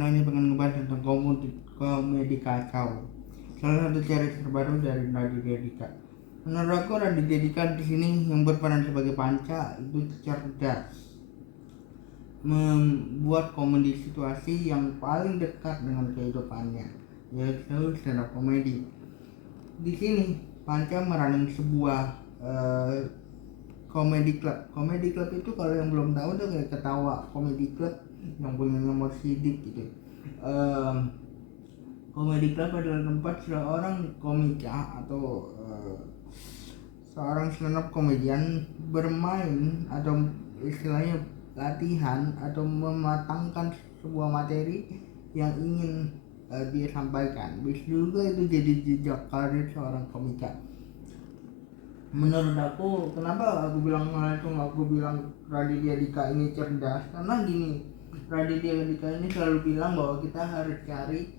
channel ini pengen ngebahas tentang komedi kacau. Salah satu series terbaru dari Raditya Dika. Menurut aku Raditya Dika di sini yang berperan sebagai Panca itu cerdas, membuat komedi situasi yang paling dekat dengan kehidupannya, yaitu stand up komedi. Di sini Panca meranin sebuah comedy club. Comedy club itu kalau yang belum tahu tuh kayak Ketawa Comedy Club yang punya nomor sidik gitu. Comedy club adalah tempat seorang komika atau seorang stand up komedian bermain atau istilahnya latihan atau mematangkan sebuah materi yang ingin dia sampaikan. Bisa juga itu jadi jejak karir seorang komika. Menurut aku, kenapa aku bilang Raditya Dika ini cerdas, karena gini, Raditya Dika ini selalu bilang bahwa kita harus cari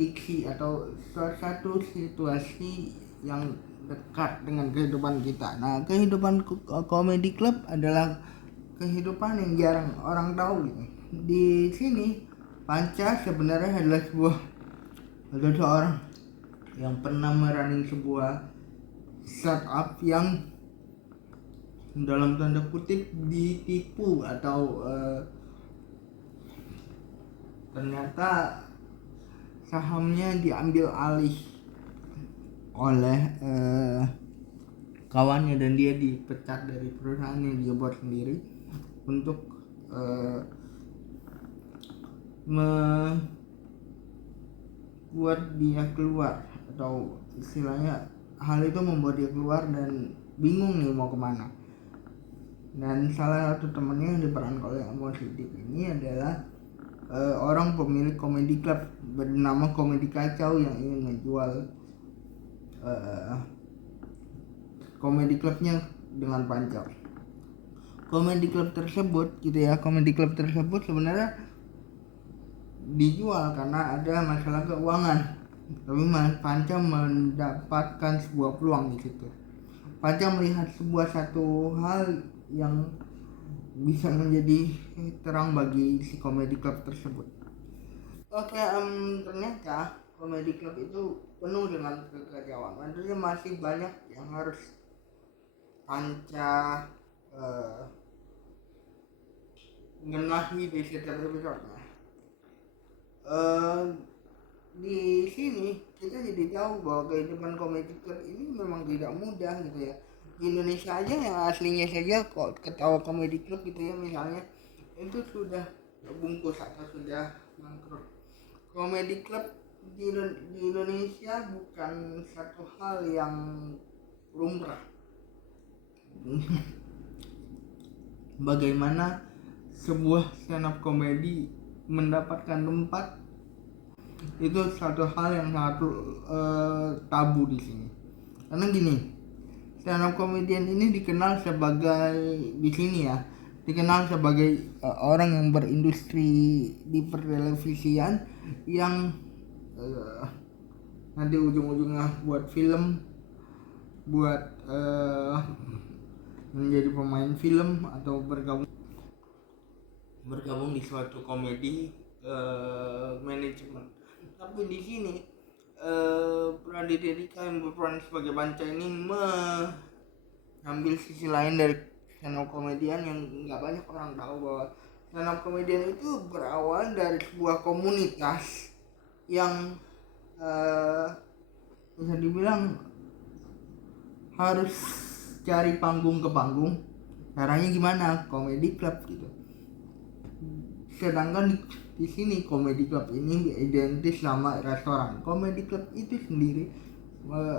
diksi atau suatu situasi yang dekat dengan kehidupan kita. Nah, kehidupan Comedy Club adalah kehidupan yang jarang orang tahu gitu. Di sini Panca sebenarnya adalah seorang yang pernah merunning sebuah startup yang dalam tanda kutip ditipu atau ternyata sahamnya diambil alih oleh kawannya dan dia dipecat dari perusahaan yang dia buat sendiri untuk membuat dia keluar, atau istilahnya hal itu membuat dia keluar dan bingung nih mau kemana. Dan salah satu temennya yang diperankan oleh Amor Sidik ini adalah orang pemilik komedi club bernama Komedi Kacau yang ingin menjual komedi clubnya dengan Panca. Komedi club tersebut sebenarnya dijual karena ada masalah keuangan. Tapi Panca mendapatkan sebuah peluang di situ. Panca melihat satu hal yang bisa menjadi terang bagi si komedi club tersebut. Ternyata komedi club itu penuh dengan kekacauan. Maksudnya masih banyak yang harus Panca ngenahi di setiap episode-nya. Di sini kita jadi tahu bahwa kehidupan komedi club ini memang tidak mudah gitu ya. Di Indonesia aja yang aslinya saja kok Ketawa Comedy Club gitu ya misalnya, itu sudah bungkus atau sudah bangkrut. Comedy Club di Indonesia bukan satu hal yang lumrah. Bagaimana sebuah stand up komedi mendapatkan tempat itu satu hal yang sangat tabu di sini. Karena gini, stand up comedian ini dikenal sebagai orang yang berindustri di pertelevisian yang nanti ujung-ujungnya buat film, buat menjadi pemain film atau bergabung di suatu komedi manajemen. Tapi di sini Raditya Dika yang berperan sebagai Panca ini mengambil sisi lain dari stand up komedian yang nggak banyak orang tahu, bahwa stand up komedian itu berawal dari sebuah komunitas yang bisa dibilang harus cari panggung ke panggung. Caranya gimana? Comedy club gitu. Sedangkan di sini Comedy Club ini identik sama restoran. Comedy Club itu sendiri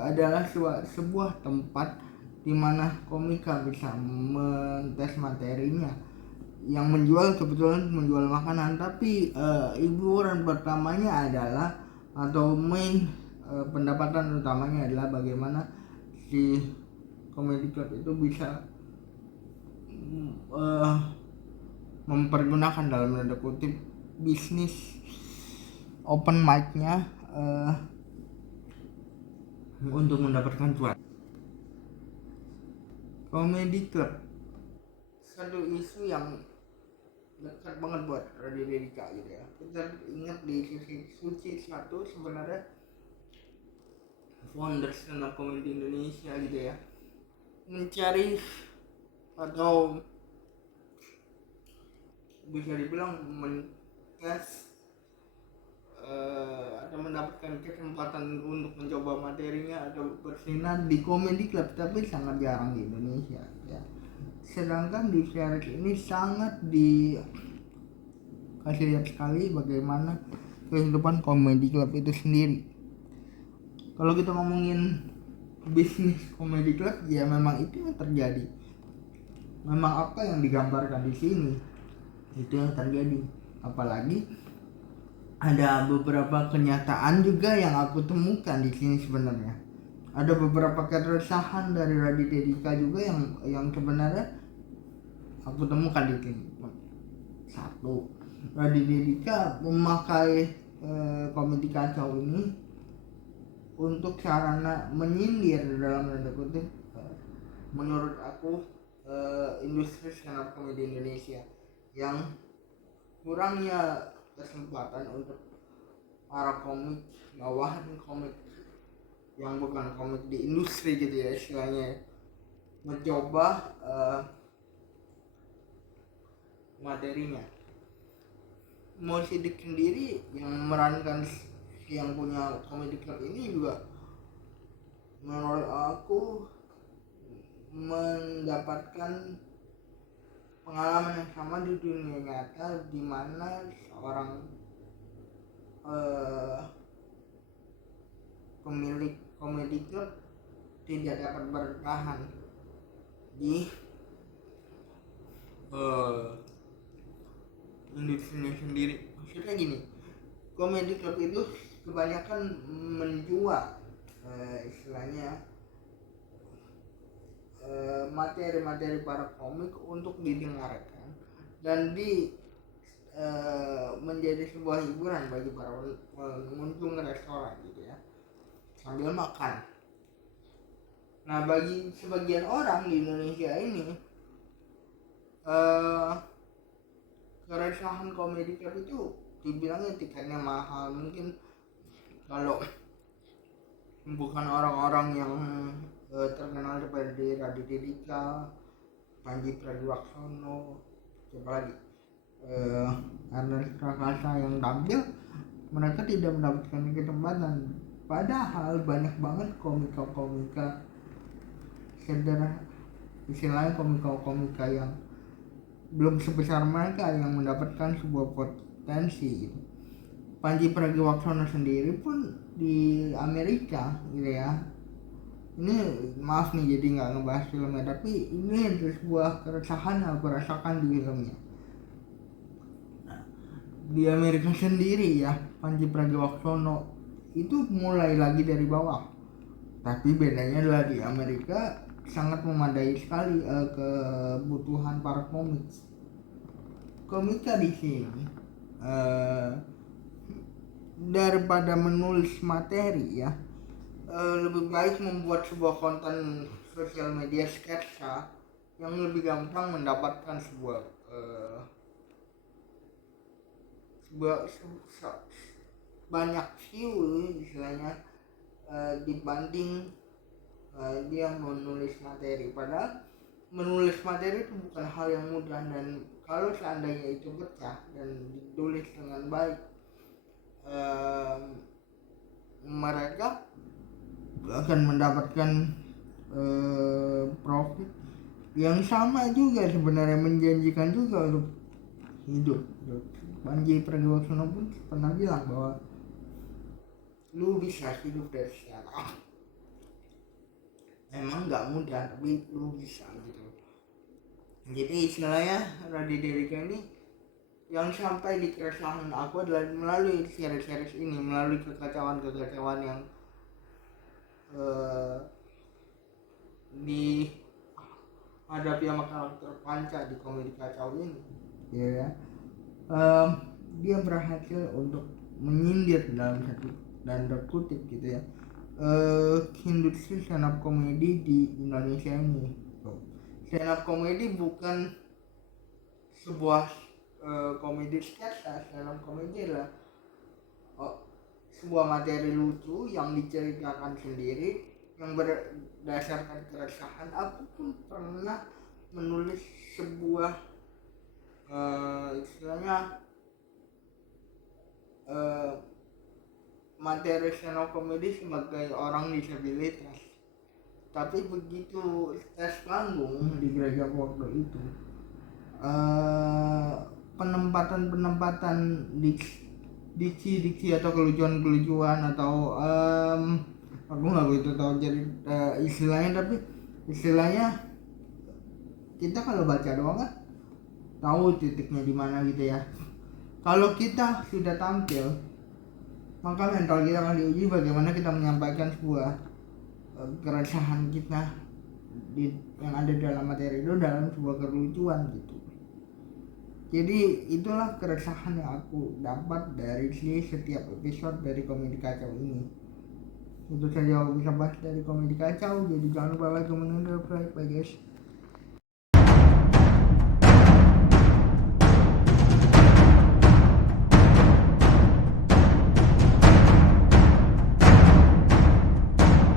adalah sebuah tempat di mana komika bisa mentes materinya. Yang kebetulan menjual makanan, tapi hiburan pertamanya adalah atau main pendapatan utamanya adalah bagaimana si Comedy Club itu bisa mempergunakan dalam tanda kutip bisnis open mic-nya untuk mendapatkan cuan. Comedy Club satu isu yang dekat banget buat Raditya Dika gitu ya. Kita ingat di Suci 1 sebenarnya founder stand up comedy Indonesia gitu ya, mencari atau bisa dibilang mentes atau mendapatkan kesempatan untuk mencoba materinya atau bersinar di comedy club, tapi sangat jarang di Indonesia ya. Sedangkan di series ini sangat dikasih lihat sekali bagaimana kehidupan comedy club itu sendiri. Kalau kita ngomongin bisnis comedy club, ya memang itu yang terjadi. Memang apa yang digambarkan di sini itu yang terjadi. Apalagi ada beberapa kenyataan juga yang aku temukan di sini sebenarnya. Ada beberapa keresahan dari Raditya Dika juga yang sebenarnya aku temukan di sini. Satu, Raditya Dika memakai komedi kacau ini untuk sarana menyindir dalam tanda kutip, menurut aku, industri stand up komedi Indonesia yang kurangnya kesempatan untuk para komik, bawahan komik yang bukan komik di industri gitu ya istilahnya, mencoba materinya. Mo Sidik sendiri yang memerankan yang punya comedy club ini juga menurut aku mendapatkan pengalaman yang sama di dunia nyata, di mana seorang pemilik comedy club tidak dapat bertahan di industrinya sendiri. Maksudnya gini, comedy club itu kebanyakan menjual istilahnya materi-materi para komik untuk didengarkan dan menjadi sebuah hiburan bagi para pengunjung restoran gitu ya, sambil makan. Nah, bagi sebagian orang di Indonesia ini keresahan komedi club itu dibilangnya tiketnya mahal. Mungkin kalau bukan orang-orang yang terkenal seperti Raditya Dika, Pandji Pragiwaksono, siapa lagi, Ernest Prakasa yang tampil, mereka tidak mendapatkan kesempatan. Padahal banyak banget komika-komika sederhana, istilahnya komika-komika yang belum sebesar mereka yang mendapatkan sebuah potensi. Pandji Pragiwaksono sendiri pun di Amerika gitu ya. Ini maaf nih jadi nggak ngebahas filmnya, tapi ini sebuah keresahan yang aku rasakan di filmnya. Di Amerika sendiri ya, Pandji Pragiwaksono itu mulai lagi dari bawah. Tapi bedanya adalah di Amerika sangat memadai sekali kebutuhan para komika di sini. Daripada menulis materi ya, lebih baik membuat sebuah konten sosial media sketsa yang lebih gampang mendapatkan sebuah banyak view istilahnya, dibanding dia menulis materi. Padahal menulis materi itu bukan hal yang mudah, dan kalau seandainya itu pecah dan ditulis dengan baik, mereka akan mendapatkan profit yang sama juga sebenarnya, menjanjikan juga untuk hidup. Pandji Pragiwaksono pun pernah bilang bahwa lu bisa hidup dari stand up. Emang nggak mudah, tapi lu bisa gitu. Jadi istilahnya Raditya Dika ini yang sampai di keresahan aku adalah melalui series ini, melalui kekacauan yang dihadapi sama karakter Panca di komedi kacau ini, ya. Dia berhasil untuk menyindir dalam satu dan terkutip gitu ya, industri stand up komedi di Indonesia ini. Stand up komedi bukan sebuah komedi sketsa, stand up komedi adalah sebuah materi lucu yang diceritakan sendiri yang berdasarkan keresahan. Aku pun pernah menulis sebuah istilahnya materi stand up komedi sebagai orang disabilitas, tapi begitu tes panggung di gereja waktu itu, penempatan diksi atau kelucuan atau aku nggak begitu tahu jadi istilahnya, tapi istilahnya kita kalau baca doang kan tahu titiknya di mana gitu ya. Kalau kita sudah tampil, maka mental kita akan diuji bagaimana kita menyampaikan sebuah keresahan kita yang ada dalam materi itu dalam sebuah kelucuan gitu. Jadi itulah keresahan yang aku dapat dari setiap episode dari Komedi Kacau ini. Itu saja aku bisa bahas dari Komedi Kacau. Jadi jangan lupa like, comment, dan subscribe, guys.